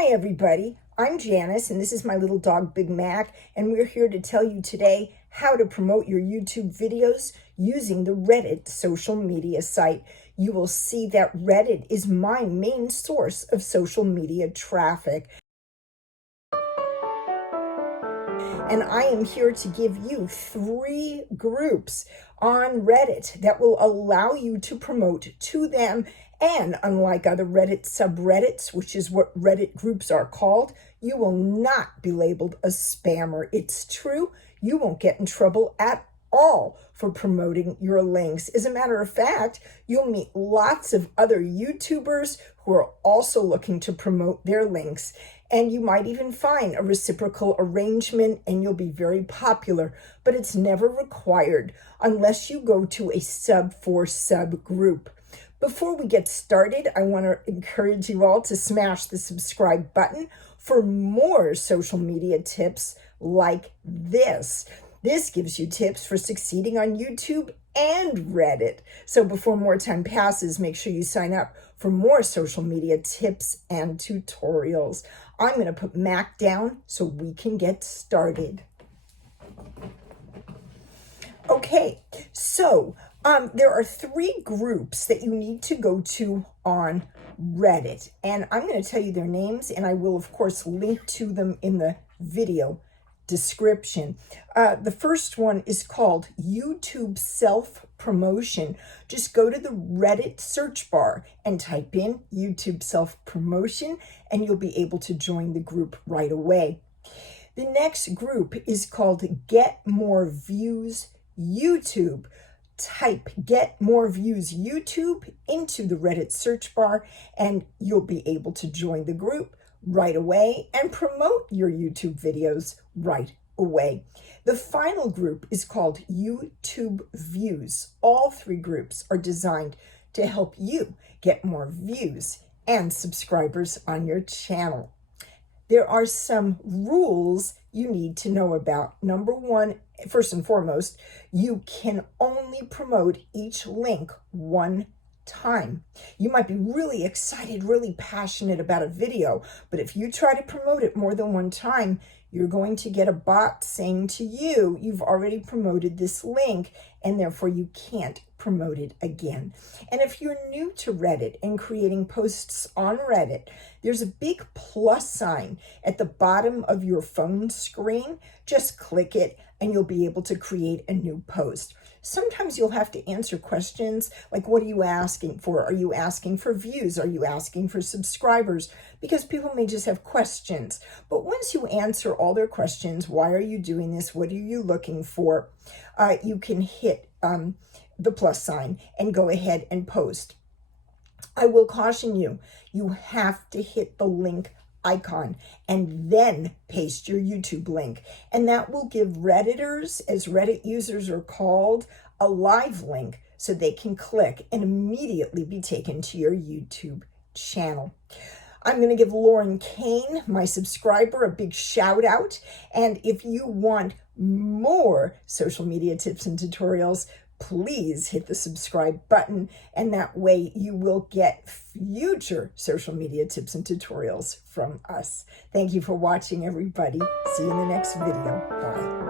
Hi everybody, I'm Janice and this is my little dog Big Mac, and we're here to tell you today how to promote your YouTube videos using the Reddit social media site. You will see that Reddit is my main source of social media traffic. And I am here to give you 3 groups on Reddit that will allow you to promote to them. And unlike other Reddit subreddits, which is what Reddit groups are called, you will not be labeled a spammer. It's true, you won't get in trouble at all for promoting your links. As a matter of fact, you'll meet lots of other YouTubers who are also looking to promote their links. And you might even find a reciprocal arrangement and you'll be very popular, but it's never required unless you go to a sub group. Before we get started, I want to encourage you all to smash the subscribe button for more social media tips like this. This gives you tips for succeeding on YouTube and Reddit. So before more time passes, make sure you sign up for more social media tips and tutorials. I'm going to put Mac down so we can get started. Okay, so there are 3 groups that you need to go to on Reddit, and I'm going to tell you their names, and I will, of course, link to them in the video description. The first one is called YouTube Self-Promotion. Just go to the Reddit search bar and type in YouTube Self-Promotion, and you'll be able to join the group right away. The next group is called Get More Views YouTube. Type Get More Views YouTube into the Reddit search bar, and you'll be able to join the group right away and promote your YouTube videos right away. The final group is called YouTube Views. All 3 groups are designed to help you get more views and subscribers on your channel. There are some rules you need to know about. Number 1, first and foremost, you can only promote each link one time. You might be really excited, really passionate about a video, but if you try to promote it more than one time, you're going to get a bot saying to you, you've already promoted this link, and therefore you can't promote it again. And if you're new to Reddit and creating posts on Reddit, there's a big plus sign at the bottom of your phone screen. Just click it and you'll be able to create a new post. Sometimes you'll have to answer questions like, what are you asking for? Are you asking for views? Are you asking for subscribers? Because people may just have questions. But once you answer all their questions, why are you doing this? What are you looking for? You can hit the plus sign and go ahead and post. I will caution you, you have to hit the link icon and then paste your YouTube link. And that will give Redditors, as Reddit users are called, a live link so they can click and immediately be taken to your YouTube channel. I'm going to give Lauren Kane, my subscriber, a big shout out. And if you want more social media tips and tutorials, please hit the subscribe button, and that way you will get future social media tips and tutorials from us. Thank you for watching, everybody. See you in the next video. Bye.